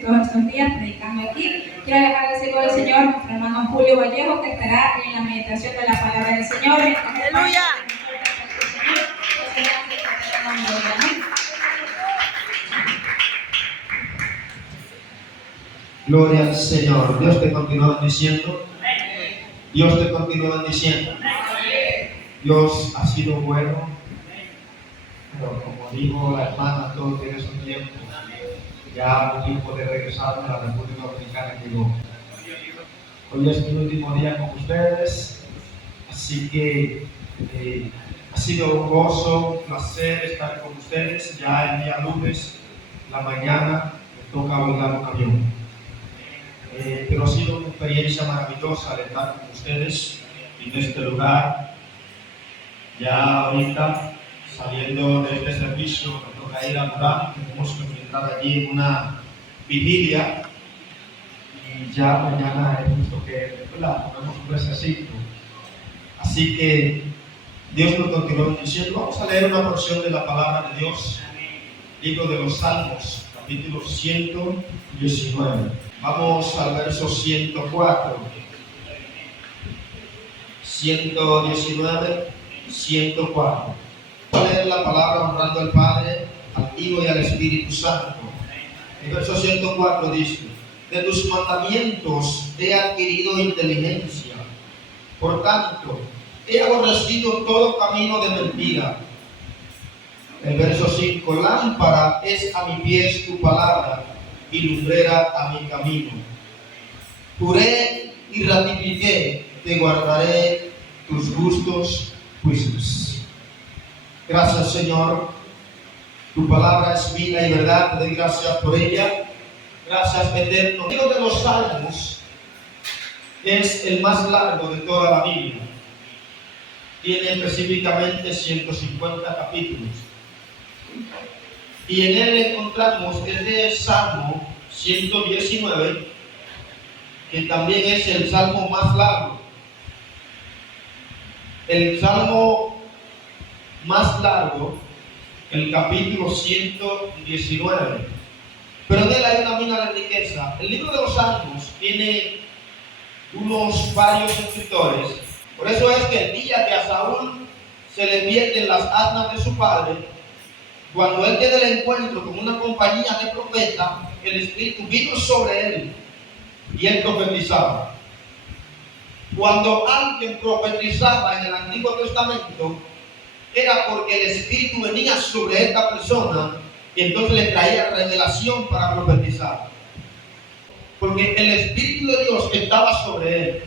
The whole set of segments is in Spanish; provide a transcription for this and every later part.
todos estos días predicando aquí. Quiero dejar el siervo del Señor, nuestro hermano Julio Vallejo, que estará en la meditación de la palabra del Señor. ¡Aleluya! Gloria al Señor. Dios te continúa bendiciendo. Dios te continúa bendiciendo. Dios ha sido bueno. Pero como dijo la hermana, todo tiene su tiempo. Ya es tiempo de regresar a la República Dominicana que llegó. Hoy es mi último día con ustedes. Así que ha sido un gozo, un placer estar con ustedes. Ya el día lunes, la mañana, me toca volar un avión. Pero ha sido una experiencia maravillosa de estar con ustedes en este lugar. Ya ahorita, saliendo de este servicio, me toca ir a Durán. Tenemos que entrar allí en una vigilia. Y ya mañana he visto que ponemos un recesito. Así que Dios nos continúa diciendo. Vamos a leer una porción de la palabra de Dios. Libro de los Salmos, capítulo 119. Vamos al verso 104. 119, 104. Vamos a leer la palabra honrando al Padre, al Hijo y al Espíritu Santo. El verso 104 dice: de tus mandamientos he adquirido inteligencia. Por tanto, he aborrecido todo camino de mentira. El verso 5: lámpara es a mis pies tu palabra y lumbrera a mi camino. Juré y ratifiqué, te guardaré tus justos juicios. Gracias, Señor. Tu palabra es vida y verdad. Te doy gracias por ella. Gracias, eterno. El libro de los Salmos es el más largo de toda la Biblia. Tiene específicamente 150 capítulos. Y en él encontramos el Salmo 119, que también es el salmo más largo. El salmo más largo, el capítulo 119. Pero en él hay una mina de riqueza. El libro de los Salmos tiene varios escritores. Por eso es que el día que a Saúl se le pierden las asnas de su padre, cuando él tiene el encuentro con una compañía de profetas, el Espíritu vino sobre él y él profetizaba. Cuando alguien profetizaba en el Antiguo Testamento, era porque el Espíritu venía sobre esta persona y entonces le traía revelación para profetizar. Porque el Espíritu de Dios estaba sobre él.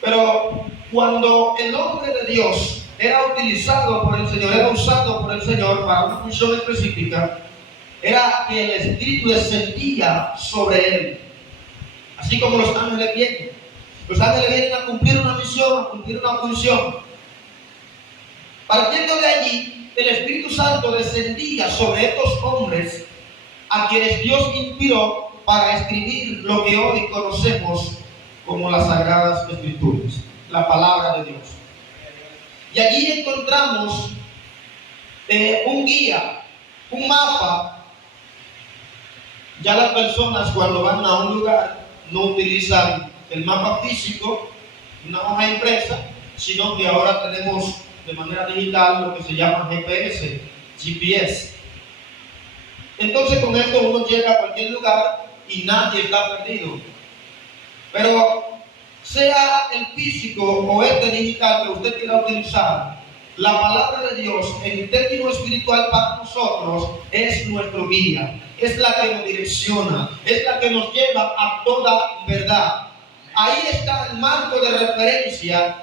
Pero cuando el hombre de Dios era utilizado por el Señor, era usado por el Señor para una función específica, era que el Espíritu descendía sobre él. Así como los ángeles vienen. Los ángeles vienen a cumplir una misión, a cumplir una función. Partiendo de allí, el Espíritu Santo descendía sobre estos hombres a quienes Dios inspiró para escribir lo que hoy conocemos como las Sagradas Escrituras, la palabra de Dios. Y allí encontramos un guía, un mapa. Ya las personas cuando van a un lugar no utilizan el mapa físico, una hoja impresa, sino que ahora tenemos de manera digital lo que se llama GPS. Entonces con esto uno llega a cualquier lugar y nadie está perdido. Pero sea el físico o este digital que usted quiera utilizar, la palabra de Dios en término espiritual para nosotros es nuestro guía, es la que nos direcciona, es la que nos lleva a toda verdad. Ahí está el marco de referencia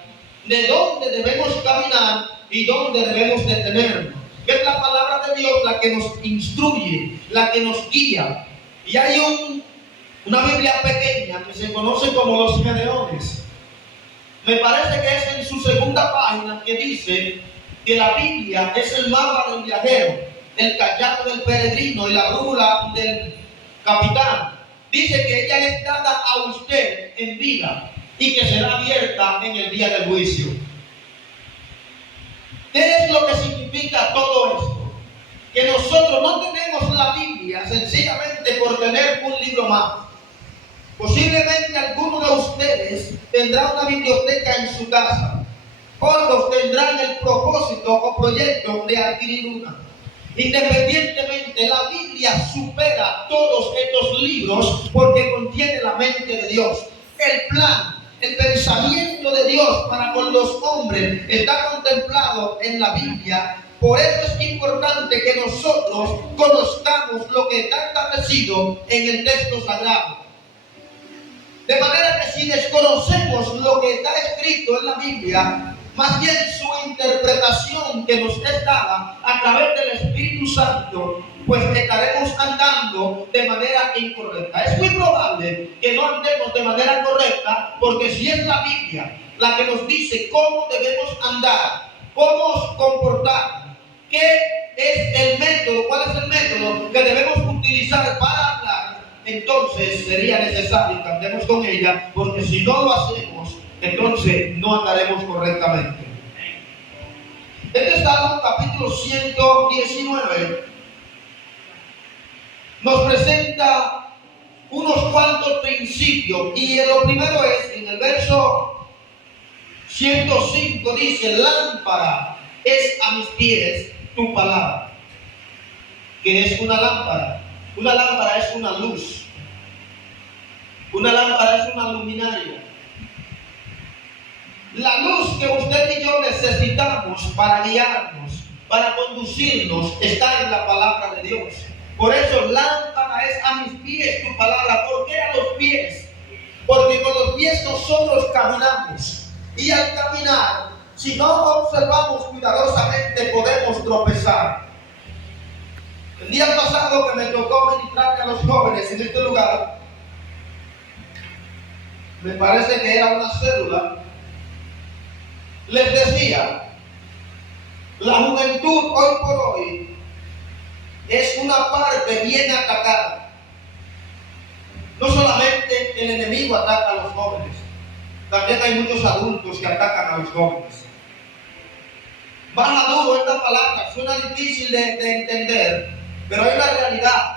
de dónde debemos caminar y dónde debemos detenernos. Es la palabra de Dios la que nos instruye, la que nos guía. Y hay una Biblia pequeña que se conoce como los Gedeones. Me parece que es en su segunda página que dice que la Biblia es el mapa del viajero, el cayado del peregrino y la brújula del capitán. Dice que ella es dada a usted en vida y que será abierta en el día del juicio. ¿Qué es lo que significa todo esto? que nosotros no tenemos la Biblia sencillamente por tener un libro más. Posiblemente alguno de ustedes tendrá una biblioteca en su casa. Otros tendrán el propósito o proyecto de adquirir una. Independientemente, la Biblia supera todos estos libros porque contiene la mente de Dios. El plan, el pensamiento de Dios para con los hombres está contemplado en la Biblia. Por eso es importante que nosotros conozcamos lo que está establecido en el texto sagrado. De manera que si desconocemos lo que está escrito en la Biblia, más bien su interpretación que nos es dada a través del Espíritu Santo, pues estaremos andando de manera incorrecta. Es muy probable que no andemos de manera correcta, porque si es la Biblia la que nos dice cómo debemos andar, cómo comportar, qué es el método, cuál es el método que debemos utilizar para hablar, entonces sería necesario que andemos con ella, porque si no lo hacemos, entonces no andaremos correctamente. Este Salmo capítulo 119 nos presenta unos cuantos principios, y lo primero es, en el verso 105 dice: lámpara es a mis pies tu palabra. ¿Qué es una lámpara? Una lámpara es una luz. Una lámpara es una luminaria. La luz que usted y yo necesitamos para guiarnos, para conducirnos, está en la palabra de Dios. Por eso lámpara es a mis pies tu palabra. ¿Por qué a los pies? Porque con los pies nosotros caminamos. Y al caminar, si no observamos cuidadosamente, podemos tropezar. El día pasado que me tocó ministrarle a los jóvenes en este lugar, me parece que era una célula, les decía: la juventud hoy por hoy es una parte bien atacada. No solamente el enemigo ataca a los jóvenes, también hay muchos adultos que atacan a los jóvenes. Baja duro esta palabra, suena difícil de entender, pero hay una realidad.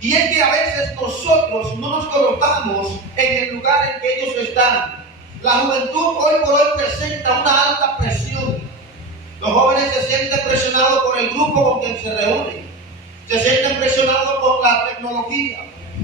Y es que a veces nosotros no nos colocamos en el lugar en que ellos están. La juventud hoy por hoy presenta una alta presión. Los jóvenes se sienten presionados por el grupo con quien se reúnen. Se sienten presionados por la tecnología.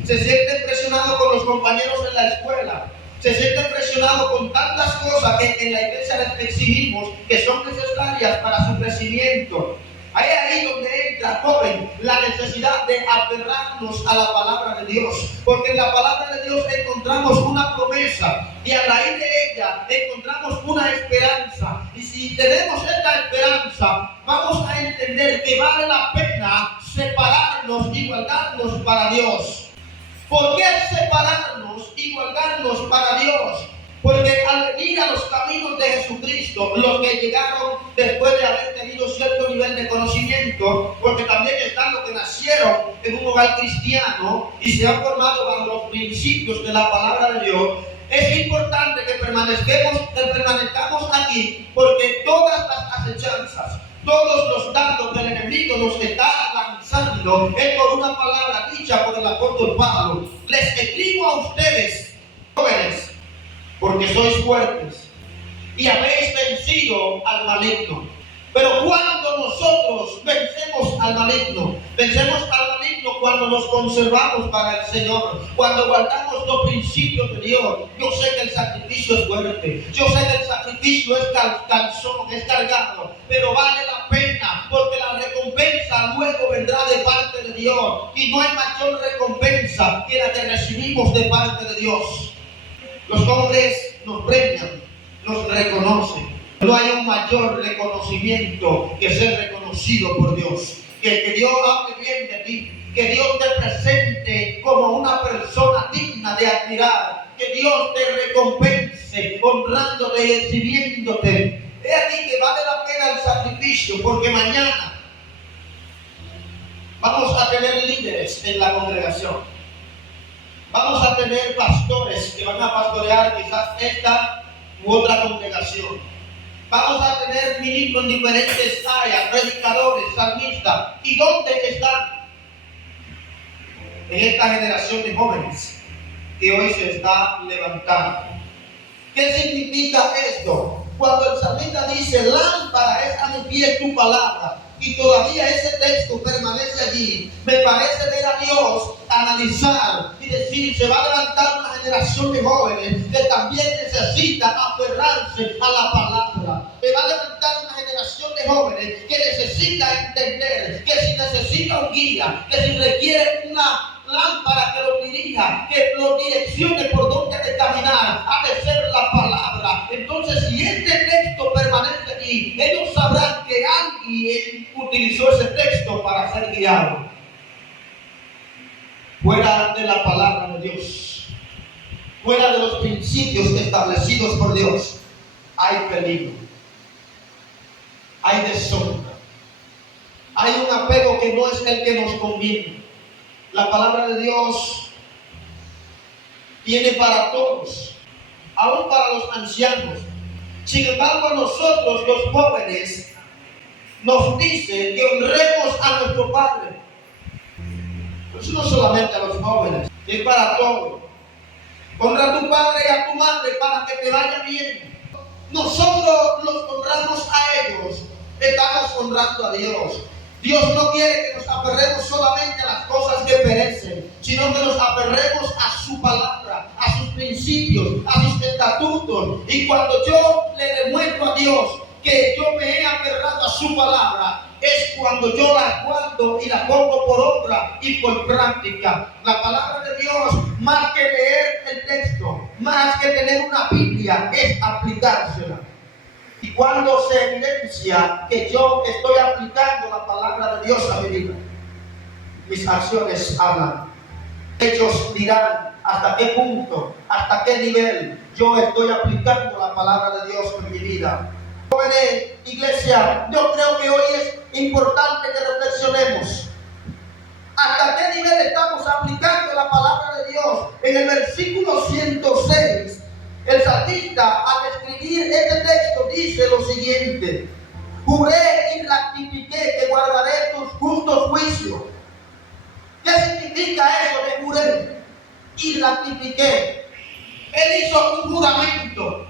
Se sienten presionados por los compañeros en la escuela. Se sienten presionados con tantas cosas que en la iglesia les exigimos que son necesarias para su crecimiento. Hay ahí donde entra, joven, la necesidad de aferrarnos a la palabra de Dios. Porque en la palabra de Dios encontramos una promesa y a raíz de ella encontramos una esperanza. Y si tenemos esta esperanza, vamos a entender que vale la pena separarnos y guardarnos para Dios. ¿Por qué separarnos y guardarnos para Dios? Porque al venir a los caminos de Jesucristo, los que llegaron después de haber tenido cierto nivel de conocimiento, porque también están los que nacieron en un hogar cristiano y se han formado bajo los principios de la palabra de Dios, es importante que permanezcamos aquí, porque todas las acechanzas, todos los dardos que el enemigo nos está lanzando, es por una palabra dicha por el apóstol Pablo: les escribo a ustedes, jóvenes, porque sois fuertes y habéis vencido al maligno. Pero cuando nosotros vencemos al maligno cuando nos conservamos para el Señor, cuando guardamos los principios de Dios. Yo sé que el sacrificio es fuerte, yo sé que el sacrificio es cansón, es cargado, pero vale la pena, porque la recompensa luego vendrá de parte de Dios, y no hay mayor recompensa que la que recibimos de parte de Dios. Los hombres nos premian, nos reconocen. No hay un mayor reconocimiento que ser reconocido por Dios. Que Dios hable bien de ti, que Dios te presente como una persona digna de admirar, que Dios te recompense honrándote y exhibiéndote. He aquí que vale la pena el sacrificio, porque mañana vamos a tener líderes en la congregación. Vamos a tener pastores que van a pastorear quizás esta u otra congregación. Vamos a tener ministros en diferentes áreas, predicadores, salmistas. ¿Y dónde están? En esta generación de jóvenes que hoy se está levantando. ¿Qué significa esto? Cuando el salmista dice, lámpara es a mi pie tu palabra, y todavía ese texto permanece allí, me parece ver a Dios analizar y decir, se va a levantar una generación de jóvenes que también necesita aferrarse a la palabra. Se va a levantar una generación de jóvenes que necesita entender que si necesita un guía, que si requiere una lámpara que lo dirija, que lo direccione por dónde de caminar, ha de ser la palabra. Entonces, si este texto permanece aquí, ellos sabrán que alguien utilizó ese texto para ser guiado. Fuera de la palabra de Dios, fuera de los principios establecidos por Dios, hay peligro, hay deshonra, hay un apego que no es el que nos conviene. La palabra de Dios tiene para todos, aún para los ancianos. Sin embargo, a nosotros los jóvenes nos dice que honremos a nuestro Padre. Eso no solamente a los jóvenes, es para todos. Honra a tu padre y a tu madre para que te vaya bien. Nosotros los honramos a ellos, estamos honrando a Dios. Dios no quiere que nos aferremos solamente a las cosas que perecen, sino que nos aferremos a su palabra, a sus principios, a sus estatutos. Y cuando yo le demuestro a Dios que yo me he aferrado a su palabra, es cuando yo la guardo y la pongo por obra y por práctica. La palabra de Dios, más que leer el texto, más que tener una Biblia, es aplicársela. Y cuando se evidencia que yo estoy aplicando la palabra de Dios a mi vida, mis acciones hablan. Ellos dirán hasta qué punto, hasta qué nivel yo estoy aplicando la palabra de Dios en mi vida. Jóvenes, iglesia, yo creo que hoy es importante que reflexionemos. ¿Hasta qué nivel estamos aplicando la palabra de Dios? En el versículo 106, el salmista, al escribir este texto, dice lo siguiente: juré y ratifiqué que guardaré tus justos juicios. ¿Qué significa eso de juré y ratifiqué? Él hizo un juramento,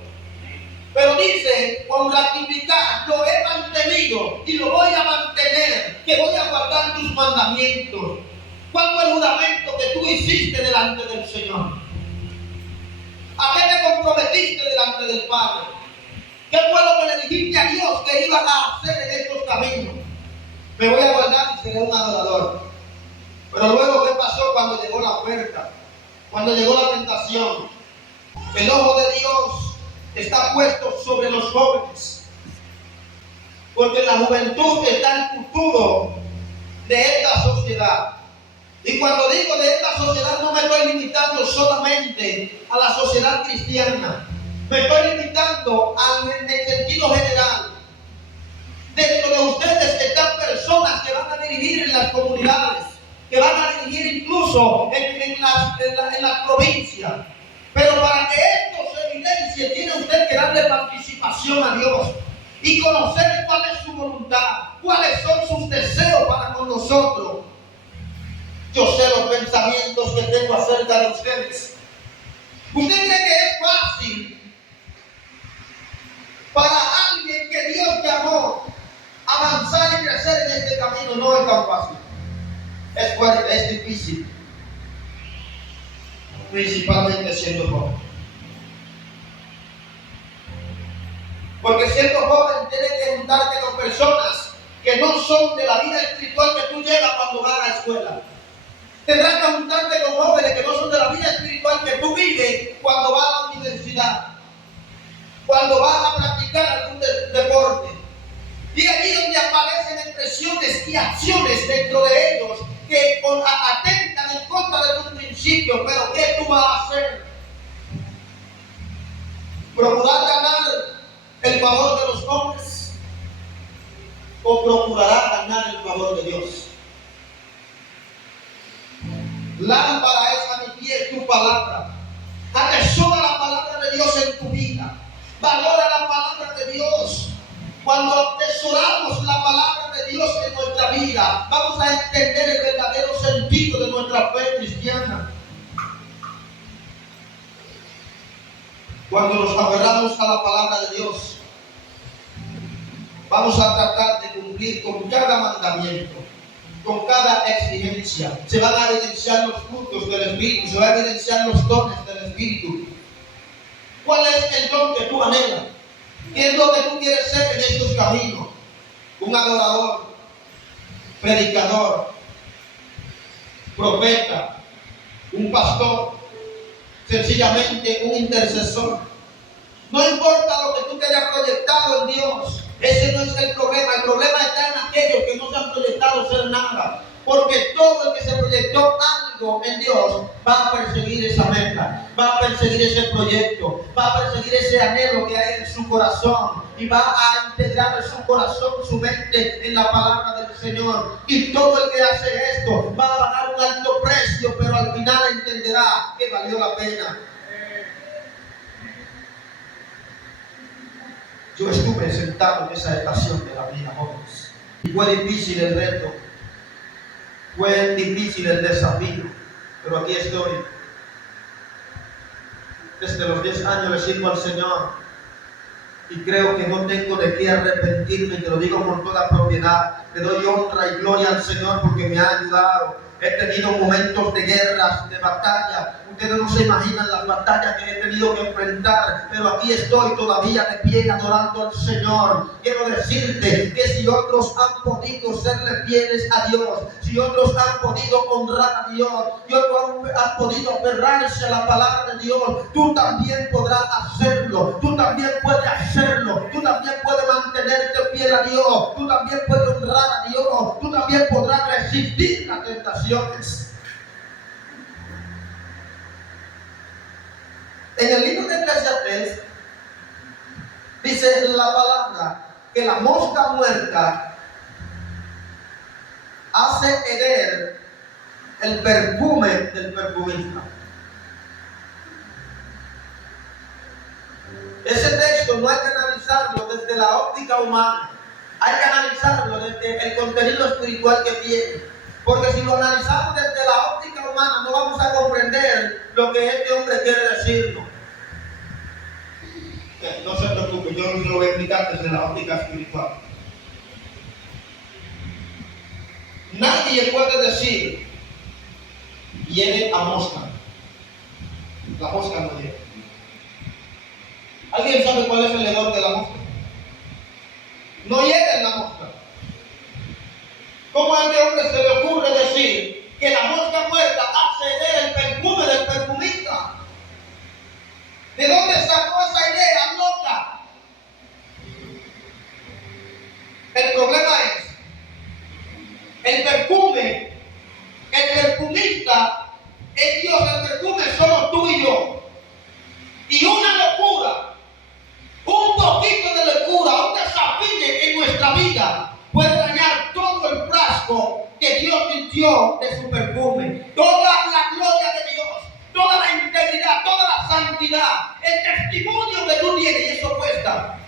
pero dice, con ratificar, lo he mantenido y lo voy a mantener, que voy a guardar tus mandamientos. ¿Cuál fue el juramento que tú hiciste delante del Señor? ¿A qué te comprometiste delante del Padre? ¿Qué fue lo que le dijiste a Dios que ibas a hacer en estos caminos? Me voy a guardar y seré un adorador. Pero luego, ¿qué pasó cuando llegó la oferta? Cuando llegó la tentación. El ojo de Dios está puesto sobre los jóvenes, porque la juventud está el futuro de esta sociedad. Y cuando digo de esta sociedad, no me estoy limitando solamente a la sociedad cristiana, me estoy limitando en el sentido general. Dentro de ustedes están personas que van a dirigir en las comunidades, que van a dirigir incluso en las provincias. Pero para que esto se evidencie, tiene usted que darle participación a Dios y conocer cuál es su voluntad, cuáles son sus deseos para con nosotros. Yo sé los pensamientos que tengo acerca de ustedes. ¿Usted cree que es fácil para alguien que Dios llamó avanzar y crecer en este camino? No es tan fácil. Es fuerte, es difícil. Principalmente siendo joven. Porque siendo joven tienes que juntarte con personas que no son de la vida espiritual que tú llevas cuando vas a la escuela. Tendrás que juntarte con jóvenes que no son de la vida espiritual que tú vives cuando vas a la universidad, cuando vas a practicar algún deporte. Y allí donde aparecen expresiones y acciones dentro de ellos que atentan en contra de tus principios. Pero ¿qué tú vas a hacer? ¿Procurar ganar el favor de los hombres? ¿O procurarás ganar el favor de Dios? Lámpara es a mi pie tu palabra. Atesora la palabra de Dios en tu vida. Valora la palabra de Dios. Cuando atesoramos la palabra de Dios en nuestra vida, vamos a entender el verdadero sentido de nuestra fe cristiana. Cuando nos aferramos a la palabra de Dios, vamos a tratar de cumplir con cada mandamiento, con cada exigencia. Se van a evidenciar los frutos del Espíritu, se van a evidenciar los dones del Espíritu. ¿Cuál es el don que tú anhelas? ¿Qué es lo que tú quieres ser en estos caminos? Un adorador, predicador, profeta, un pastor, sencillamente un intercesor. No importa lo que tú te hayas proyectado en Dios, ese no es el problema. El problema está en aquellos que no se han proyectado ser nada. Porque todo el que se proyectó algo en Dios va a perseguir esa meta, va a perseguir ese proyecto, va a perseguir ese anhelo que hay en su corazón y va a integrar en su corazón, su mente en la palabra del Señor. Y todo el que hace esto va a pagar un alto precio, pero al final entenderá que valió la pena. Yo estuve sentado en esa estación de la vida, jóvenes, y fue difícil el reto. Fue difícil el desafío, pero aquí estoy. Desde los 10 años le sirvo al Señor y creo que no tengo de qué arrepentirme, te lo digo con toda propiedad. Le doy honra y gloria al Señor porque me ha ayudado. He tenido momentos de guerras, de batalla. Ustedes no se imaginan las batallas que he tenido que enfrentar, pero aquí estoy todavía de pie adorando al Señor. Quiero decirte que si otros han podido serle fieles a Dios, si otros han podido honrar a Dios, y otros han podido aferrarse a la palabra de Dios, tú también podrás hacerlo, tú también puedes hacerlo, tú también puedes mantenerte fiel a Dios, tú también puedes honrar a Dios, tú también podrás resistir las tentaciones. En el libro de Eclesiastés dice la palabra que la mosca muerta hace hereder el perfume del perfumista. Ese texto no hay que analizarlo desde la óptica humana, hay que analizarlo desde el contenido espiritual que tiene. Porque si lo analizamos desde la óptica humana, no vamos a comprender lo que este hombre quiere decirnos. No se preocupe, yo lo voy a explicar desde la óptica espiritual. Nadie puede decir, viene a mosca. La mosca no llega. ¿Alguien sabe cuál es el hedor de la mosca? No llega en la mosca. ¿Cómo a este hombre se le ocurre decir que la mosca muerta hace hereder el perfume del perfumista? ¿De dónde sacó esa idea loca? El problema es, el perfume, el perfumista es Dios, el perfume somos tú y yo. Y una locura, un poquito de locura, un desafío en nuestra vida puede dañar todo el frasco que Dios dio de su perfume. Toda la gloria de Dios, toda la integridad, toda la santidad, el testimonio que tú tienes, y eso cuesta,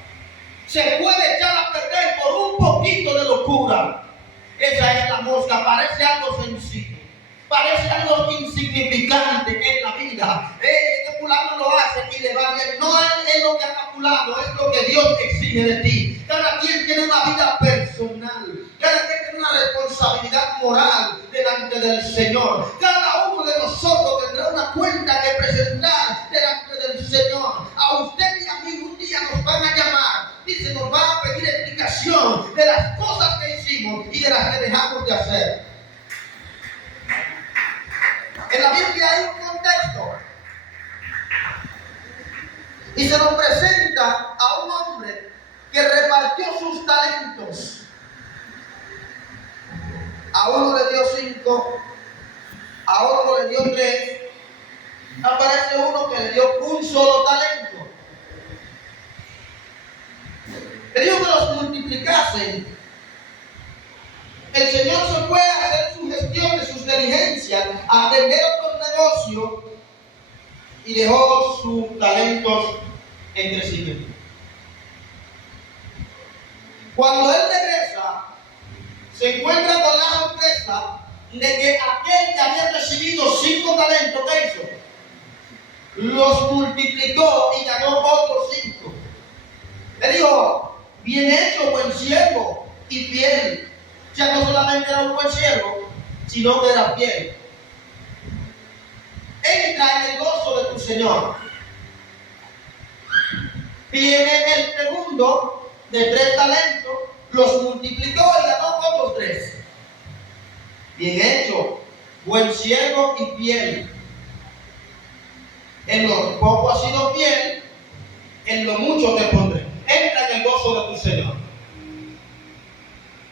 se puede echar a perder por un poquito de locura. Esa es la mosca, parece algo sencillo, parece algo insignificante en la vida. Este fulano lo hace y le va bien. No es lo que haga fulano, es lo que Dios exige de ti. Cada quien tiene una vida personal, cada quien tiene una responsabilidad moral delante del Señor. Cada uno de nosotros tendrá una cuenta que presentar delante del Señor. A usted y a mí un día nos van a llamar y se nos va a pedir explicación de las cosas que hicimos y de las que dejamos de hacer. En la Biblia hay un contexto y se nos presenta a un hombre que repartió sus talentos. A uno le dio 5, a otro le dio 3, aparece uno que le dio un solo talento. Le dijo que los multiplicasen. El Señor se fue a hacer sus gestiones, sus diligencias, a atender otros negocios y dejó sus talentos entre sí mismos. Cuando él regresa, se encuentra con la sorpresa de que aquel que había recibido 5 talentos, ¿qué hizo? Los multiplicó y ganó otros 5. Él dijo, bien hecho, buen siervo y fiel. Ya no solamente era un buen siervo, sino que era fiel. Entra en el gozo de tu Señor. Viene el segundo de 3 talentos, los multiplicó y ganó otros 3. Bien hecho, buen siervo y fiel. En lo poco has sido fiel, en lo mucho te pondré. Entra en el gozo de tu Señor.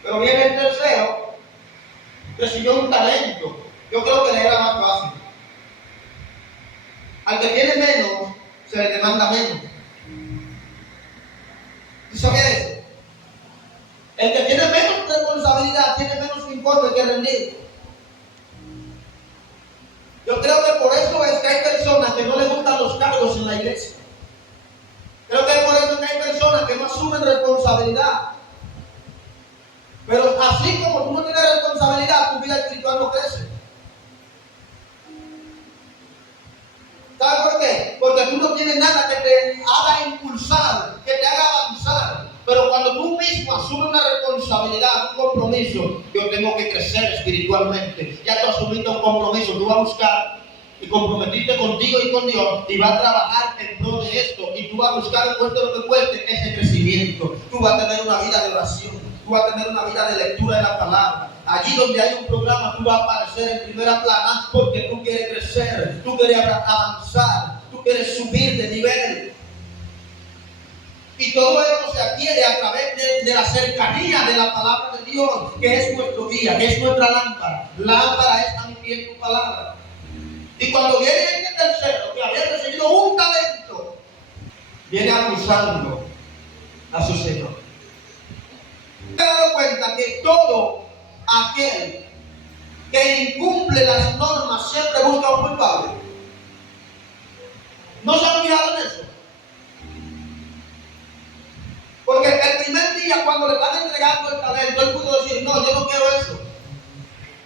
Pero viene el tercero, recibió un talento. Yo creo que le era más fácil. Al que tiene menos, se le demanda menos. ¿Tú sabías eso? El que tiene menos responsabilidad tiene menos informe que rendir. Yo creo que por eso es que hay personas que no les gustan los cargos en la iglesia. Creo que es por eso que hay personas que no asumen responsabilidad. Pero así como tú no tienes responsabilidad, tu vida espiritual no crece. ¿Sabes por qué? Porque tú no tienes nada que te haga impulsar, que te haga avanzar. Pero cuando tú mismo asumes una responsabilidad, un compromiso, yo tengo que crecer espiritualmente. Ya tú asumiste un compromiso, tú vas a buscar y comprometiste contigo y con Dios y vas a trabajar en pro de esto y tú vas a buscar, cueste lo que cueste, ese crecimiento. Tú vas a tener una vida de oración, tú vas a tener una vida de lectura de la palabra. Allí donde hay un programa, tú vas a aparecer en primera plana porque tú quieres crecer, tú quieres avanzar, tú quieres subir de nivel. Y todo esto se adquiere a través de la cercanía de la palabra de Dios, que es nuestro guía, que es nuestra lámpara. Lámpara es a mi pie tu palabra. Y cuando viene este tercero, que había recibido un talento, viene acusando a su Señor. ¿Te has dado cuenta que todo aquel que incumple las normas siempre busca un culpable? ¿No se han fijado en eso? Porque el primer día cuando le están entregando el talento, él pudo decir, no, yo no quiero eso.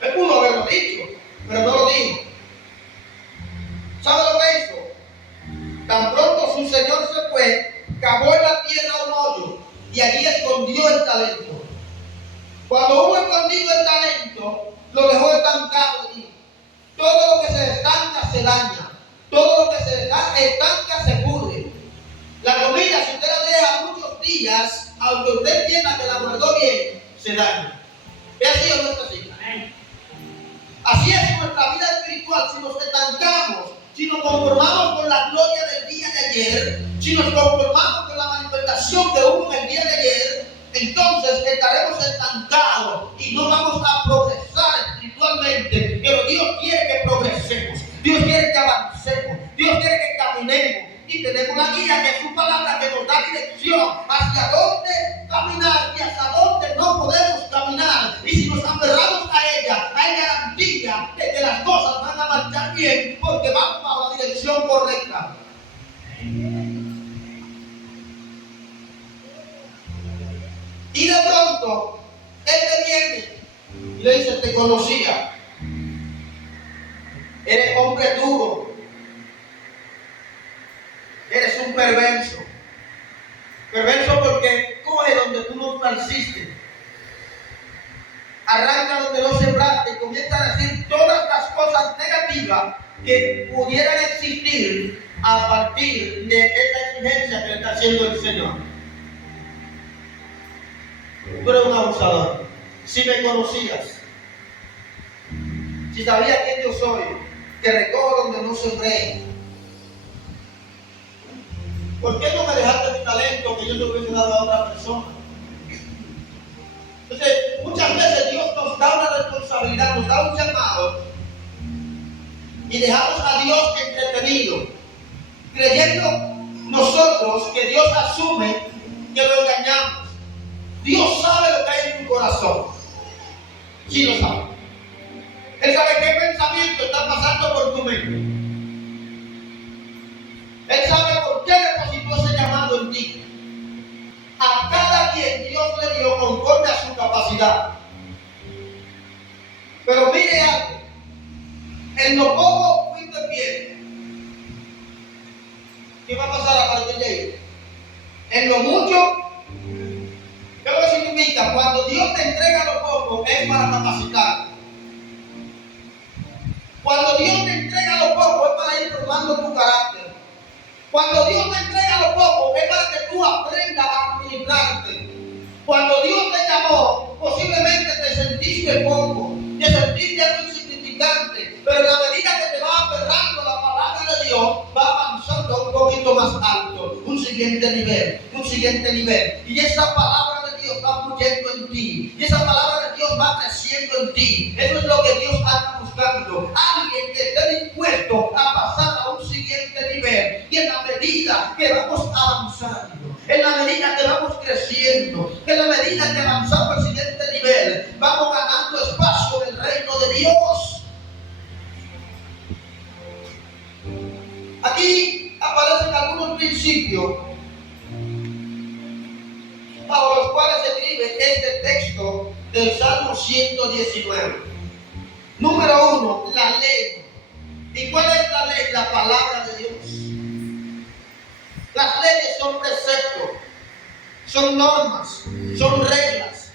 Él pudo haberlo dicho, pero no lo dijo. ¿Sabe lo que hizo? Tan pronto su señor se fue, cavó en la tierra un hoyo y allí escondió el talento. Cuando hubo escondido el talento, lo dejó estancado allí. Todo lo que se estanca se daña. Todo lo que se estanca se pudre. La comida, si usted la deja muchos días, aunque usted entienda que la guardó bien, se daña. ¿Es así o no es así? Así es nuestra vida espiritual. Si nos estancamos, si nos conformamos con la gloria del día de ayer, si nos conformamos con la manifestación que hubo en el día de ayer, entonces estaremos estancados y no vamos a progresar espiritualmente. Pero Dios quiere que progresemos, Dios quiere que avancemos, Dios quiere que caminemos. Y tenemos una guía que es su palabra que nos da dirección hacia dónde caminar y hacia dónde no podemos caminar. Y si nos aferramos a ella, hay garantía de que las cosas van a marchar bien porque vamos a la dirección correcta. Y de pronto, él te viene y le dice, te conocía. Eres hombre duro. Eres un perverso. Perverso porque coge donde tú no naciste. Arranca donde no sembraste y comienza a decir todas las cosas negativas que pudieran existir a partir de esa exigencia que le está haciendo el Señor. Tú eres un abusador. Si me conocías, si sabías quién yo soy, que recojo donde no sembré, ¿por qué no me dejaste mi talento que yo te hubiese dado a otra persona? Entonces, muchas veces Dios nos da una responsabilidad, nos da un llamado y dejamos a Dios entretenido, creyendo nosotros que Dios asume que lo engañamos. Dios sabe lo que hay en tu corazón. Sí lo sabe. Él sabe qué pensamiento está pasando por tu mente. Él sabe por qué depositó ese llamado en ti. A cada quien Dios le dio capacidad. Pero mire algo, en lo poco fuiste bien. ¿Qué va a pasar a partir de ahí? En lo mucho, ¿qué es lo que significa? Cuando Dios te entrega lo poco, es para capacitar. Cuando Dios te entrega lo poco, es para ir formando tu carácter. Cuando Dios te entrega lo poco, es para que tú aprendas a administrarte. Cuando Dios te llamó, posiblemente te sentiste poco, te sentiste algo insignificante, pero en la medida que te va aferrando la palabra de Dios, va avanzando un poquito más alto, un siguiente nivel, un siguiente nivel. Y esa palabra de Dios va fluyendo en ti, y esa palabra de Dios va creciendo en ti. Eso es lo que Dios anda buscando, alguien que esté dispuesto a pasar a un siguiente nivel. Y en la medida que vamos avanzando, en la medida que vamos creciendo, en la medida que avanzamos al siguiente nivel, vamos ganando espacio en el reino de Dios. Aquí aparecen algunos principios bajo los cuales se escribe este texto del Salmo 119. Número 1, la ley. ¿Y cuál es la ley? La palabra de Dios. Las leyes son preceptos, son normas, son reglas.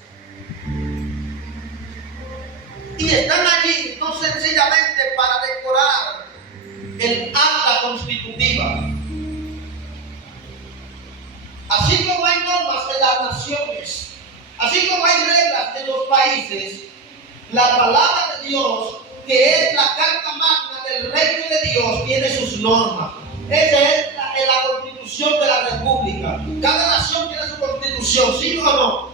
Y están allí no sencillamente para decorar el acta constitutiva. Así como hay normas en las naciones, así como hay reglas en los países, la palabra de Dios, que es la carta magna del reino de Dios, tiene sus normas. Esa es la constitución de la república. Cada nación tiene su constitución, ¿sí o no?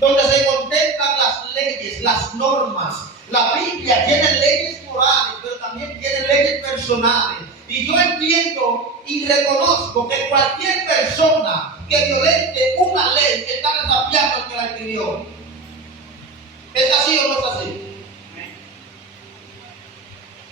Donde se contemplan las leyes, las normas. La Biblia tiene leyes morales, pero también tiene leyes personales. Y yo entiendo y reconozco que cualquier persona que violente una ley está desafiando al que la escribió. ¿Es así o no es así?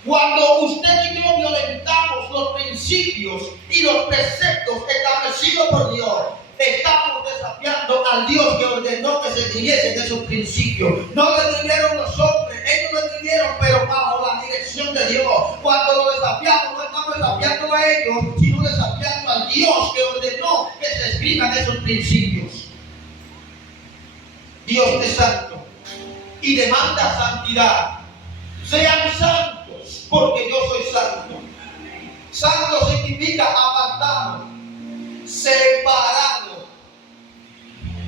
Cuando usted y yo violentamos los principios y los preceptos establecidos por Dios, estamos desafiando al Dios que ordenó que se escribiesen esos principios. No lo escribieron los hombres, ellos lo escribieron, pero bajo la dirección de Dios. Cuando lo desafiamos, no estamos desafiando a ellos, sino desafiando al Dios que ordenó que se escriban esos principios. Dios es santo y demanda santidad. Sean santos, porque yo soy santo. Santo significa apartado, separado.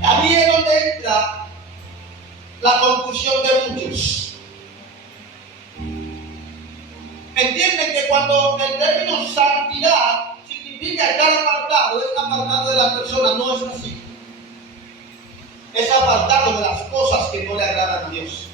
Ahí es donde entra la confusión de muchos. Entienden que cuando el término santidad significa estar apartado, es apartado de la persona. No es así. Es apartado de las cosas que no le agradan a Dios.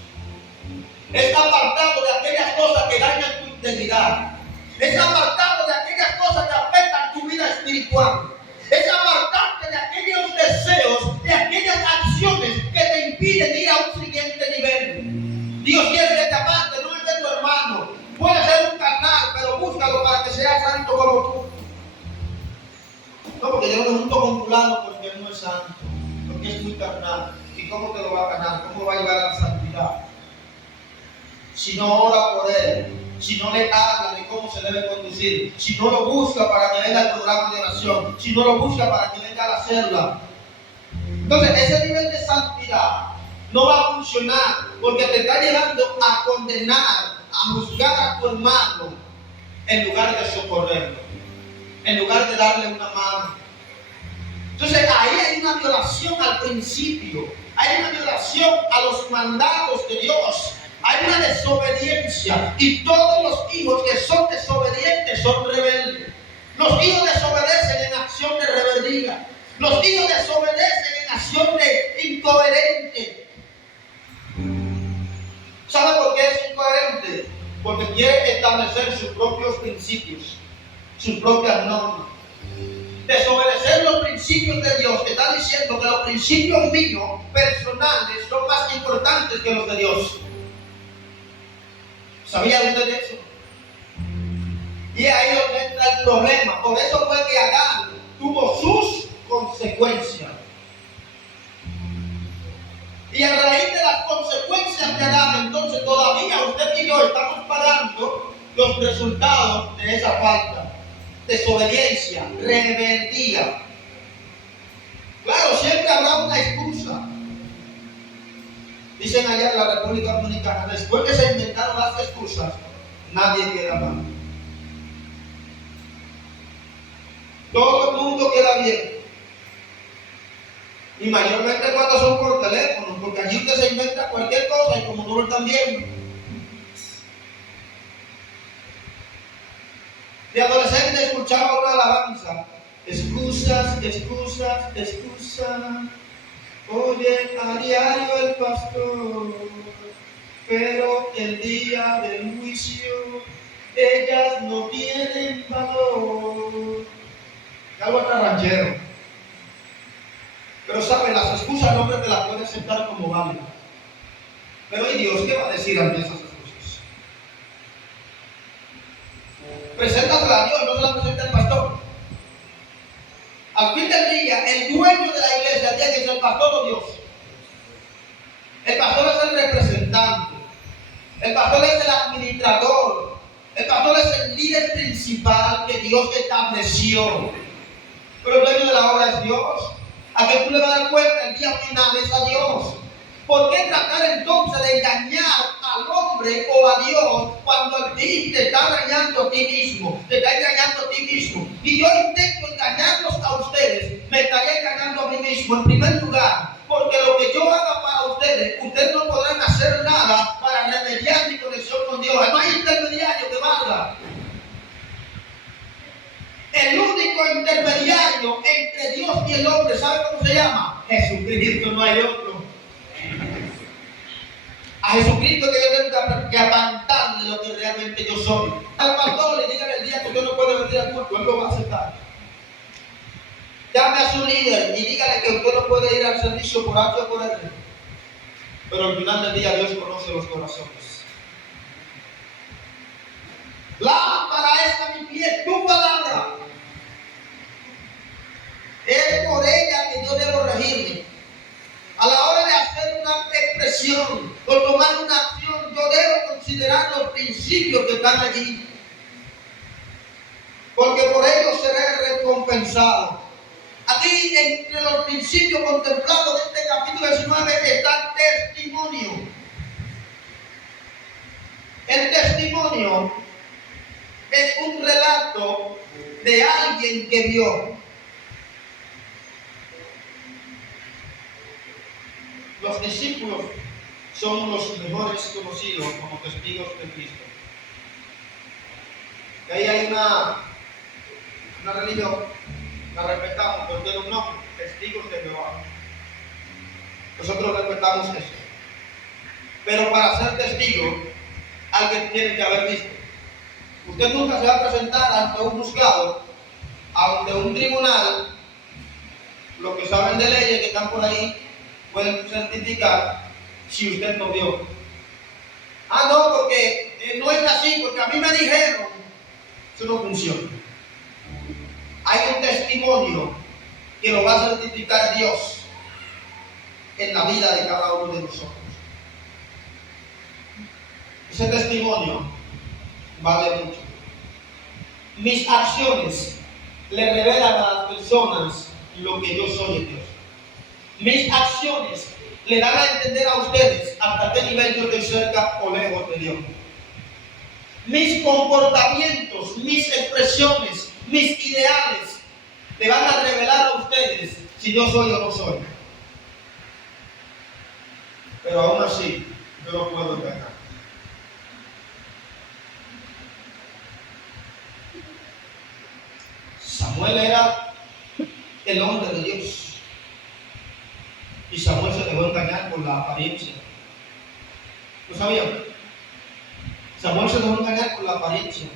Es apartado de aquellas cosas que dañan tu integridad. Es apartado de aquellas cosas que afectan tu vida espiritual. Es apartarte de aquellos deseos, de aquellas acciones que te impiden ir a un siguiente nivel. Dios quiere que te aparte, no es de tu hermano. Puede ser un carnal, pero búscalo para que sea santo como tú. No, porque yo no me junto con fulano porque él no es santo, porque es muy carnal. ¿Y cómo te lo va a ganar? ¿Cómo va a llegar a la santidad? Si no ora por él, si no le habla de cómo se debe conducir, si no lo busca para que venga al programa de oración, si no lo busca para que venga a la célula. Entonces, ese nivel de santidad no va a funcionar porque te está llevando a condenar, a juzgar a tu hermano en lugar de socorrerlo, en lugar de darle una mano. Entonces, ahí hay una violación al principio, hay una violación a los mandatos de Dios. Hay una desobediencia y todos los hijos que son desobedientes son rebeldes. Los hijos desobedecen en acción de rebeldía. Los hijos desobedecen en acción de incoherente. ¿Sabe por qué es incoherente? Porque quiere establecer sus propios principios, sus propias normas. Desobedecer los principios de Dios, que está diciendo que los principios míos personales son más importantes que los de Dios. ¿Sabía usted de eso? Y ahí donde entra el problema. Por eso fue que Adán tuvo sus consecuencias. Y a raíz de las consecuencias que dan, entonces todavía usted y yo estamos pagando los resultados de esa falta. Desobediencia, rebeldía. Claro, siempre habrá una excusa. Dicen allá en la República Dominicana, después que se inventaron las excusas, nadie queda mal. Todo el mundo queda bien. Y mayormente cuando son por teléfono, porque allí usted se inventa cualquier cosa y como no lo están viendo. De adolescente escuchaba una alabanza. Excusas, excusas, excusas. Oye a diario el pastor, pero el día del juicio ellas no tienen valor. Algo hasta ranchero. Pero sabe, las excusas el hombre te las puede aceptar como válidas. Pero ¿y Dios qué va a decir ante esas excusas? Preséntasela a Dios, no se la presenta el pastor. Al fin del día, el dueño de la iglesia tiene que ser el pastor o Dios. El pastor es el representante. El pastor es el administrador. El pastor es el líder principal que Dios estableció. Pero el dueño de la obra es Dios. A que tú le vas a dar cuenta el día final es a Dios. ¿Por qué tratar entonces de engañar al hombre o a Dios cuando a ti te está engañando a ti mismo? Te está engañando a ti mismo. Y yo intento engañarlos a ustedes, me estaría engañando a mí mismo en primer lugar. Porque lo que yo haga para ustedes no podrán hacer nada para remediar mi conexión con Dios. No hay intermediario que valga. El único intermediario entre Dios y el hombre, ¿sabe cómo se llama? Jesucristo, no hay otro. A Jesucristo que yo tengo que apartar de lo que realmente yo soy. Al pastor le digan el día que usted no puede venir al culto, él lo va a aceptar. Llame a su líder y dígale que usted no puede ir al servicio por H o por R. Pero al final del día Dios conoce los corazones. Lámpara es a mi pie tu palabra. Es por ella que yo debo regirme. A la hora de hacer una expresión o tomar una acción, yo debo considerar los principios que están allí. Porque por ellos seré recompensado. Aquí, entre los principios contemplados de este capítulo 19, está el testimonio. El testimonio es un relato de alguien que vio. Los discípulos son los mejores conocidos como testigos de Cristo. Y ahí hay una religión, la respetamos, pero tiene un nombre, testigos de Jehová. Nosotros respetamos eso. Pero para ser testigo, alguien tiene que haber visto. Usted nunca se va a presentar ante un juzgado, ante un tribunal. Los que saben de leyes que están por ahí pueden certificar si usted no vio. Ah, no, porque no es así, porque a mí me dijeron. Eso no funciona. Hay un testimonio que lo va a certificar Dios en la vida de cada uno de nosotros. Ese testimonio vale mucho. Mis acciones le revelan a las personas lo que yo soy en Dios. Mis acciones le dan a entender a ustedes hasta qué nivel yo estoy cerca o lejos de Dios. Mis comportamientos, mis expresiones, mis ideales le van a revelar a ustedes si yo soy o no soy. Pero aún así, yo no puedo engañar. Samuel era el hombre de Dios. Y Samuel se dejó engañar por la apariencia. ¿Lo sabían? Samuel se dejó engañar por la apariencia.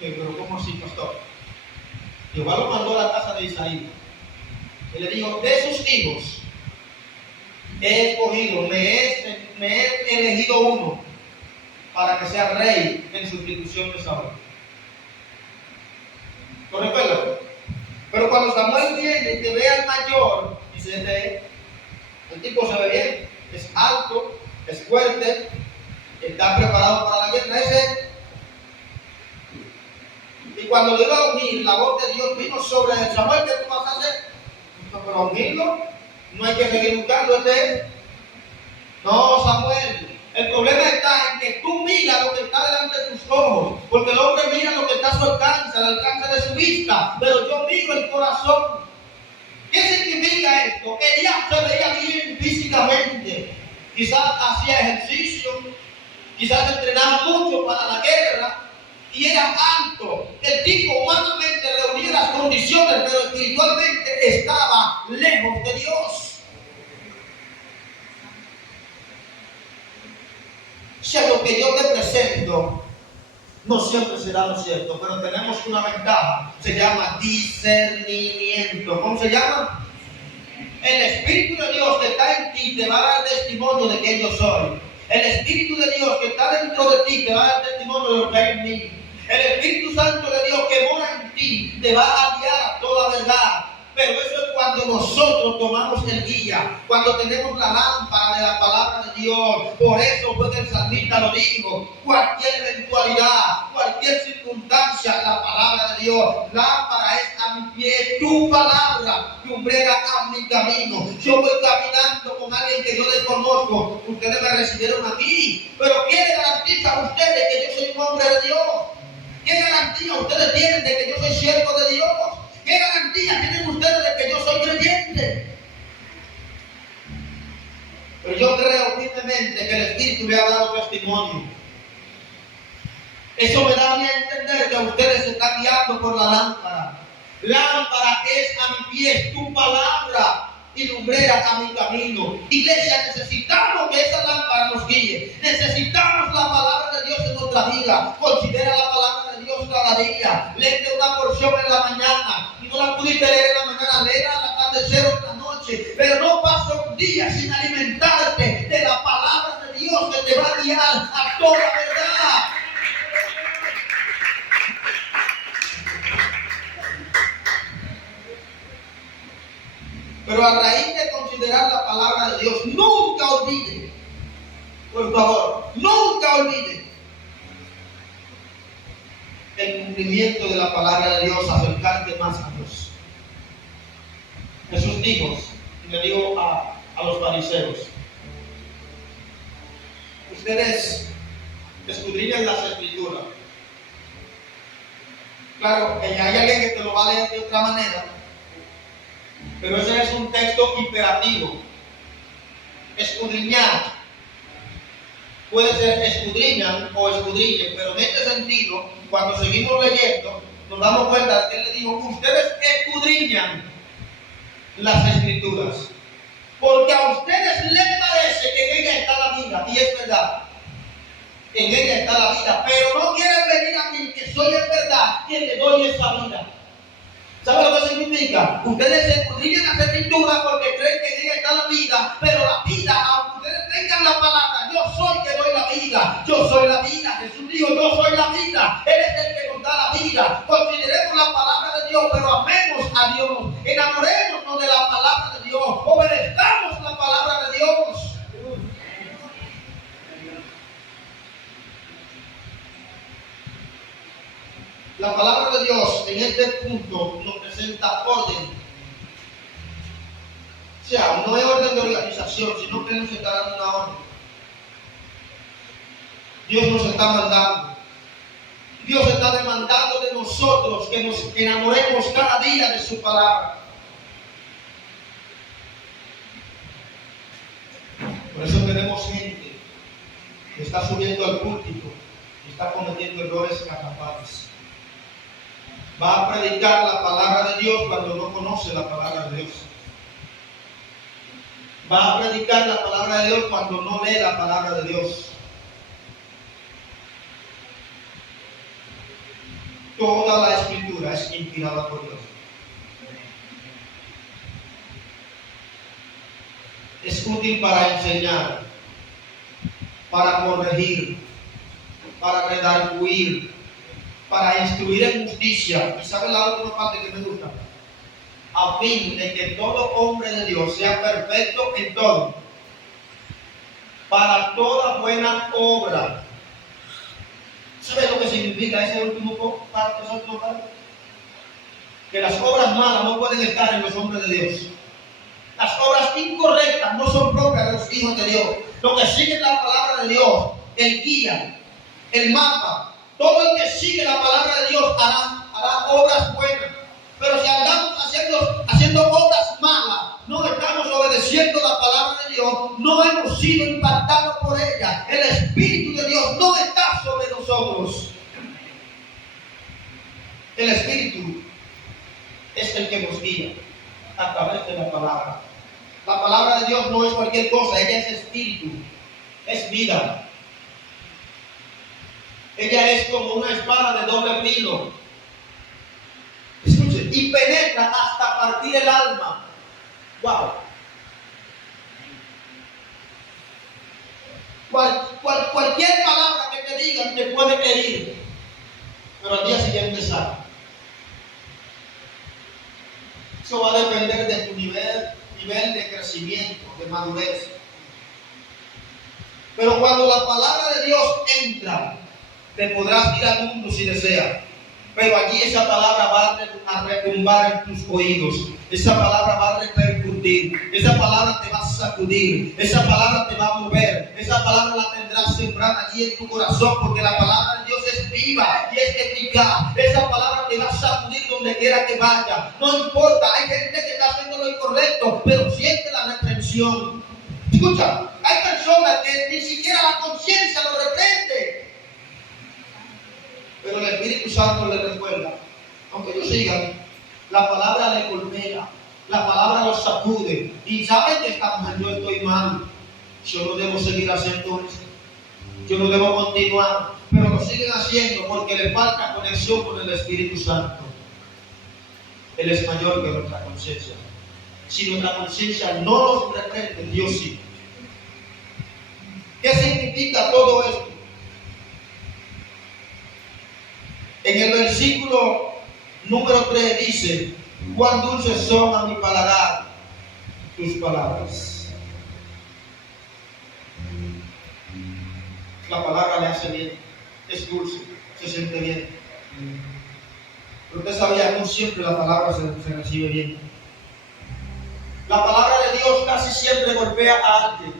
Pero ¿cómo así, pastor? Jehová lo mandó a la casa de Isaí. Y le dijo, de sus hijos he escogido, me he elegido uno para que sea rey en sustitución de Saúl. ¿Lo recuerdan? Pero cuando Samuel viene y te ve al mayor, dice, El tipo se ve bien, es alto, es fuerte, está preparado para la guerra. Ese. Y cuando lo iba a ungir, la voz de Dios vino sobre él. Samuel, ¿qué tú vas a hacer? Pero unirlo, no hay que seguir buscando este. No, Samuel. El problema está en que tú miras lo que está delante de tus ojos, porque el hombre mira lo que está a su alcance, al alcance de su vista, pero yo miro el corazón. ¿Qué significa esto? Elías se veía bien físicamente, quizás hacía ejercicio, quizás entrenaba mucho para la guerra y era alto. El tipo humanamente reunía las condiciones, pero espiritualmente estaba lejos de Dios. Si lo que yo te presento no siempre será lo cierto, pero tenemos una ventaja, se llama discernimiento. ¿Cómo se llama? El Espíritu de Dios que está en ti te va a dar testimonio de que yo soy. El Espíritu de Dios que está dentro de ti te va a dar testimonio de lo que hay en mí. El Espíritu Santo de Dios que mora en ti te va a guiar a toda verdad. Pero eso es cuando nosotros tomamos el guía, cuando tenemos la lámpara de la palabra de Dios. Por eso fue que el salmista lo dijo: cualquier eventualidad, cualquier circunstancia, la palabra de Dios. Lámpara es a mi pie tu palabra, lumbrera a mi camino. Yo voy caminando con alguien que yo desconozco. Ustedes me recibieron aquí, pero ¿qué le garantiza a ustedes que yo soy un hombre de Dios? ¿Qué garantía ustedes tienen de que yo soy siervo de Dios? ¿Qué garantía tienen ustedes de que yo soy creyente? Pero yo creo firmemente que el Espíritu me ha dado testimonio. Eso me da a mí a entender que ustedes se están guiando por la lámpara. Lámpara es a mi pie tu palabra y lumbrera a mi camino. Iglesia, necesitamos que esa lámpara nos guíe. Necesitamos la palabra de Dios en nuestra vida. Considera la palabra de Dios cada día. Léete una porción en la mañana. Si no la pudiste leer en la mañana, léela al atardecer o en la noche. Pero no pasa un día sin alimentarte de la palabra de Dios que te va a guiar a toda verdad. Pero a raíz de considerar la palabra de Dios, nunca olvide, por favor, nunca olvide el cumplimiento de la palabra de Dios, acercarte más a Dios. Jesús dijo, y le digo a los fariseos: ustedes escudriñan las escrituras. Claro, que hay alguien que te lo va a leer de otra manera, pero ese es un texto imperativo. Escudriñar. Puede ser escudriñan o escudriñen, pero en este sentido, cuando seguimos leyendo, nos damos cuenta de que él le dijo: ustedes escudriñan las escrituras, porque a ustedes les parece que en ella está la vida, y es verdad. En ella está la vida, pero no quieren venir a mí, que soy en verdad quien le doy esa vida. ¿Sabe lo que significa? Ustedes escudriñan las escrituras porque creen que en ella está la vida, pero la vida, aunque ustedes tengan la palabra, yo soy que doy la vida, yo soy la vida. Jesús dijo: yo soy la vida, Él es el que nos da la vida. Consideremos la palabra de Dios, pero amemos a Dios, enamorémonos de la palabra de Dios, obedezcamos la palabra de Dios. La palabra de Dios en este punto nos presenta orden. O sea, no es orden de organización, sino que nos está dando una orden. Dios nos está mandando. Dios está demandando de nosotros que nos enamoremos cada día de su palabra. Por eso tenemos gente que está subiendo al púlpito y está cometiendo errores garrafales. Va a predicar la palabra de Dios cuando no conoce la palabra de Dios. Va a predicar la palabra de Dios cuando no lee la palabra de Dios. Toda la escritura es inspirada por Dios. Es útil para enseñar, para corregir, para redarguir, para instruir en justicia. ¿Y sabe la última parte que me gusta? a fin de que todo hombre de Dios sea perfecto en todo, para toda buena obra. ¿Sabe lo que significa ese último parte? Que las obras malas no pueden estar en los hombres de Dios. Las obras incorrectas no son propias de los hijos de Dios. Los que siguen la palabra de Dios, el guía, el mapa, todo el que sigue la palabra de Dios hará obras buenas. Pero si andamos haciendo obras malas, no estamos obedeciendo la palabra de Dios, no hemos sido impactados por ella. El Espíritu de Dios no está sobre nosotros. El Espíritu es el que nos guía a través de la palabra. La palabra de Dios no es cualquier cosa, ella es espíritu, es vida. Ella es como una espada de doble filo. Escuche, y penetra hasta partir el alma. Wow. Cualquier palabra que te digan te puede herir, pero al día siguiente sale. Eso va a depender de tu nivel de crecimiento, de madurez. Pero cuando la palabra de Dios entra, te podrás ir al mundo si deseas. Pero allí esa palabra va a retumbar en tus oídos. Esa palabra va a repercutir. Esa palabra te va a sacudir. Esa palabra te va a mover. Esa palabra la tendrás sembrada allí en tu corazón, porque la palabra de Dios es viva y es eficaz. Esa palabra te va a sacudir donde quiera que vaya. No importa, hay gente que está haciendo lo incorrecto, pero siente la reprensión. Escucha, hay personas que ni siquiera la conciencia lo reprende, pero el Espíritu Santo le recuerda. Aunque ellos sigan, la palabra le golpea, la palabra los sacude y saben que yo estoy mal, yo no debo seguir haciendo eso, yo no debo continuar, pero lo siguen haciendo porque le falta conexión con el Espíritu Santo. Él es mayor que nuestra conciencia. Si nuestra conciencia no nos reprende, Dios sí. ¿Qué significa todo esto? En el versículo número 3 dice: cuán dulces son a mi paladar tus palabras. La palabra le hace bien, es dulce, se siente bien. Pero usted sabía que no siempre la palabra se recibe bien. La palabra de Dios casi siempre golpea a alguien.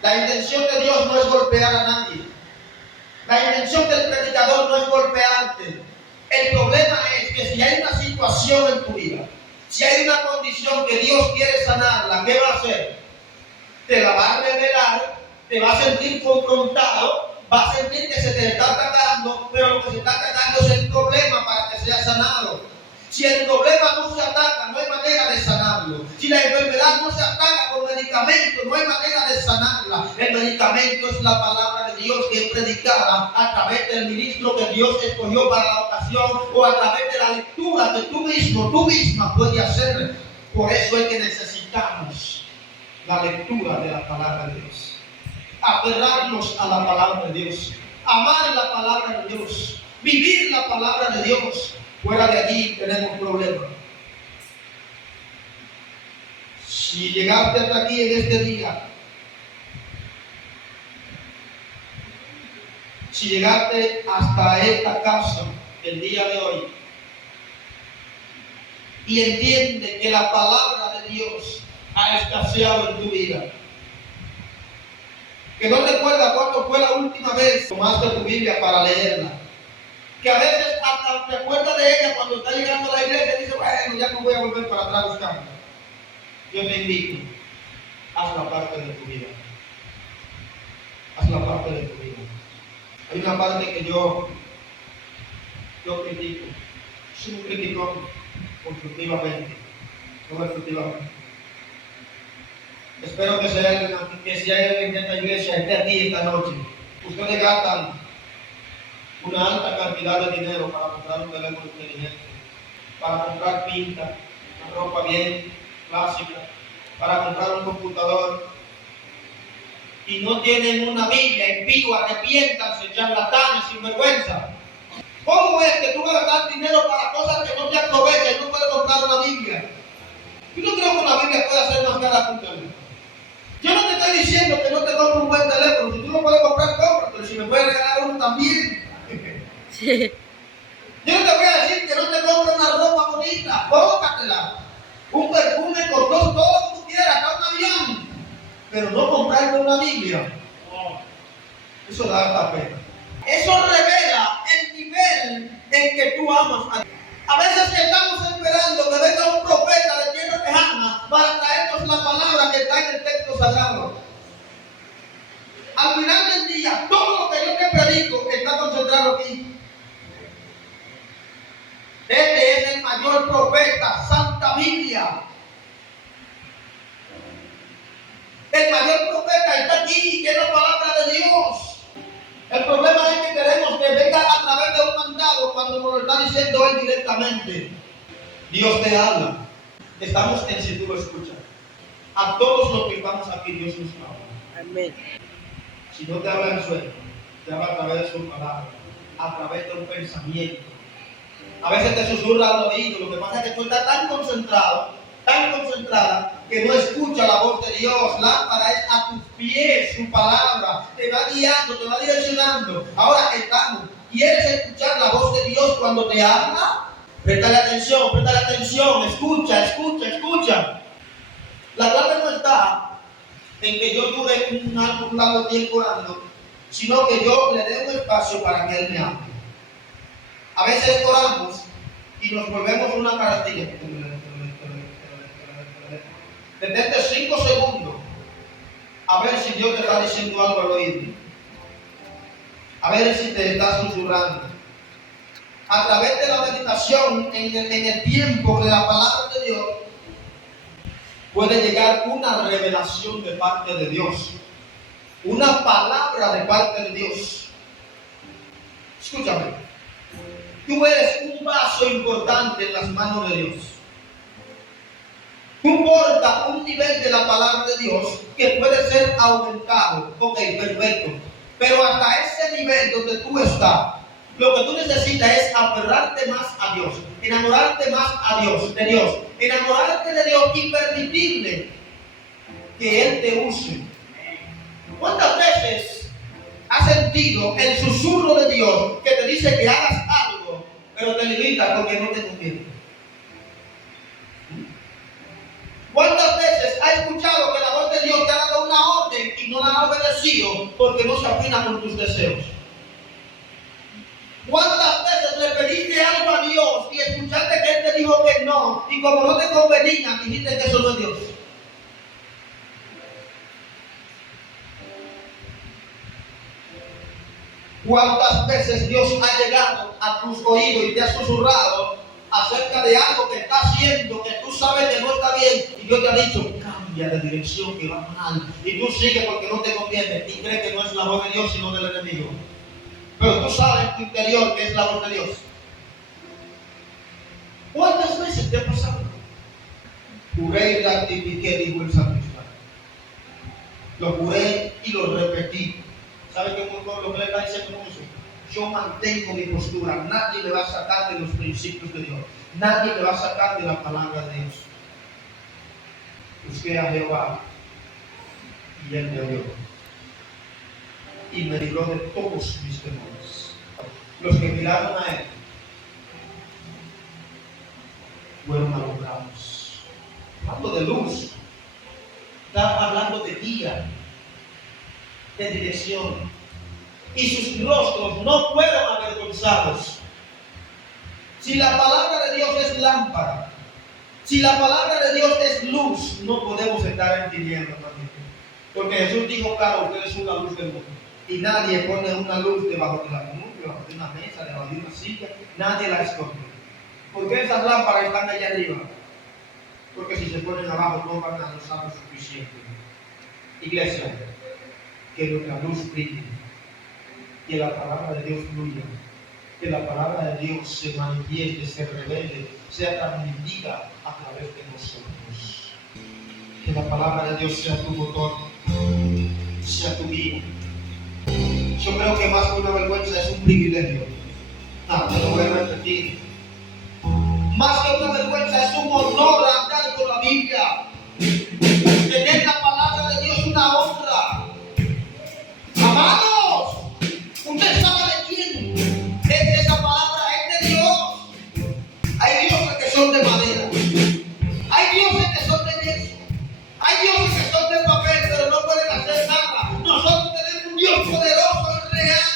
La intención de Dios no es golpear a nadie. La intención del predicador no es golpearte. El problema es que si hay una situación en tu vida, si hay una condición que Dios quiere sanarla, ¿qué va a hacer? Te la va a revelar, te va a sentir confrontado, va a sentir que se te está atacando, pero lo que se está atacando es el problema para que sea sanado. Si el problema no se ataca, no hay manera de sanarlo. Si la enfermedad no se ataca con medicamento, no hay manera de sanarla. El medicamento es la palabra de Dios que es predicada a través del ministro que Dios escogió para la ocasión, o a través de la lectura que tú misma puedes hacer. Por eso es que necesitamos la lectura de la palabra de Dios. Aferrarnos a la palabra de Dios. Amar la palabra de Dios. Vivir la palabra de Dios. Fuera de allí tenemos problemas. Si llegaste hasta aquí en este día, si llegaste hasta esta casa el día de hoy y entiende que la palabra de Dios ha escaseado en tu vida, que no recuerda cuándo fue la última vez que tomaste tu Biblia para leerla, que a veces hasta te acuerdas de ella cuando está llegando a la iglesia y dice: bueno, ya no voy a volver para atrás buscando. Yo te invito, haz la parte de tu vida. Haz la parte de tu vida. Hay una parte que yo critico. Soy un criticón constructivamente, no destructivamente. Espero que si hay alguien en esta iglesia esté aquí esta noche. Ustedes gastan una alta cantidad de dinero para comprar un teléfono inteligente, para comprar pinta, una ropa bien clásica, para comprar un computador, y no tienen una Biblia. En vivo, arrepiéntanse, charlatanes, sin vergüenza. ¿Cómo es que tú vas a gastar dinero para cosas que no te aprovechan y no puedes comprar una Biblia? Yo no creo que una Biblia pueda ser más cara que un teléfono. Yo no te estoy diciendo que no te compres un buen teléfono. Si tú lo puedes comprar, cómpratelo. Si me puedes regalar uno también. Yo no te voy a decir que no te compres una ropa bonita. Cómpratela. Un perfume costó todo lo que tú quieras, hasta un avión. Pero no comprarte una Biblia. Eso da hasta pena. Eso revela el nivel en que tú amas a Dios. A veces estamos esperando que venga un profeta de tierra lejana para traernos la palabra que está en el texto sagrado. Al final del día, todo lo que yo te predico está concentrado aquí. Este es el mayor profeta, Santa Biblia. El mayor profeta está aquí, que es la palabra de Dios. El problema es que queremos que venga a través de un mandado cuando nos lo está diciendo Él directamente. Dios te habla. Estamos en si tú lo escuchas. A todos los que estamos aquí, Dios nos habla. Amén. Si no te habla en sueño, te habla a través de su palabra, a través de un pensamiento. A veces te susurra al oído. Lo que pasa es que tú estás tan concentrada, que no escucha la voz de Dios. Lámpara es a tus pies su palabra. Te va guiando, te va direccionando. Ahora estamos. ¿Quieres escuchar la voz de Dios cuando te habla? Préstale atención. Escucha. La clave no está en que yo dure un largo tiempo orando, sino que yo le dé un espacio para que Él me hable. A veces oramos y nos volvemos una carretilla. Detente 5 segundos a ver si Dios te está diciendo algo al oído. A ver si te está susurrando. A través de la meditación en el tiempo de la palabra de Dios puede llegar una revelación de parte de Dios. Una palabra de parte de Dios. Escúchame. Tú eres un vaso importante en las manos de Dios. Tú portas un nivel de la palabra de Dios que puede ser aumentado. Ok, perfecto. Pero hasta ese nivel donde tú estás, lo que tú necesitas es aferrarte más a Dios, enamorarte más de Dios, enamorarte de Dios y permitirle que Él te use. ¿Cuántas veces has sentido el susurro de Dios que te dice que hagas algo, pero te limita porque no te conviene? ¿Cuántas veces has escuchado que la voz de Dios te ha dado una orden y no la has obedecido porque no se afina con tus deseos? ¿Cuántas veces le pediste algo a Dios y escuchaste que Él te dijo que no, y como no te convenía, dijiste que eso no es Dios? ¿Cuántas veces Dios ha llegado a tus oídos y te ha susurrado acerca de algo que está haciendo, que tú sabes que no está bien, y Dios te ha dicho, cambia de dirección, que va mal, y tú sigues porque no te conviene, y crees que no es la voz de Dios, sino del enemigo? Pero tú sabes en tu interior que es la voz de Dios. ¿Cuántas veces te ha pasado? Juré y rectifiqué, dijo el sacristán. Lo juré y lo repetí. ¿Sabe qué lo que le está diciendo con eso? Yo mantengo mi postura. Nadie me va a sacar de los principios de Dios. Nadie me va a sacar de la palabra de Dios. Busqué a Jehová y Él me oyó y me libró de todos mis temores. Los que miraron a Él fueron alumbrados. Hablando de luz, está hablando de guía, de dirección. Y sus rostros no fueron avergonzados. Si la palabra de Dios es lámpara, si la palabra de Dios es luz, no podemos estar en tinieblas también. Porque Jesús dijo, claro, ustedes son la luz del mundo. Y nadie pone una luz debajo de la columna, debajo de una mesa, debajo de una silla. Nadie la esconde. ¿Por qué esas lámparas están allá arriba? Porque si se ponen abajo no van a usar lo suficiente. Iglesia, que nuestra luz brille, que la palabra de Dios fluya, que la palabra de Dios se manifieste, se revele, sea transmitida a través de nosotros. Que la palabra de Dios sea tu motor, sea tu guía. Yo creo que más que una vergüenza es un privilegio No, te lo voy a repetir. Más que una vergüenza, es un honor andar con la Biblia. Tener la palabra de Dios es una honra. Amados, usted sabe de quién es esa palabra, es de Dios. Hay dioses que son de madera, hay dioses que son de yeso, hay dioses que son de papel, pero no pueden hacer nada. Nosotros tenemos un Dios poderoso y real.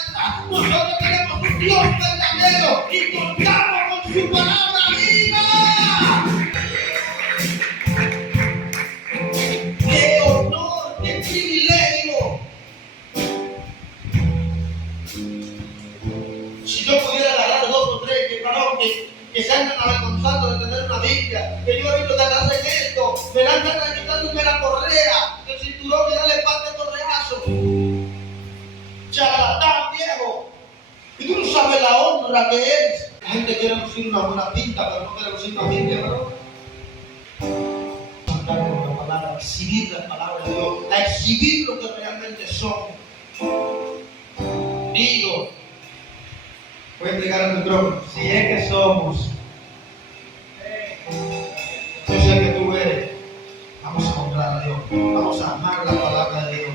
Nosotros tenemos un Dios verdadero y contamos con su palabra viva. ¡Qué honor, qué privilegio! Si yo pudiera agarrar dos o tres que se andan avergonzando de tener una Biblia, que yo he visto que hacen esto, me dan ganas de quitarme la correa, el cinturón y darle parte de correazo. Charlatán viejo. Y tú no sabes la honra que es. La gente quiere lucir una buena pinta, pero no quiere lucir una Biblia, ¿verdad? Andar con la palabra, exhibir la palabra de Dios, a exhibir lo que realmente somos. Digo, voy a explicar al micrófono, si es que somos, yo sé que tú eres, vamos a honrar a Dios, vamos a amar la palabra de Dios.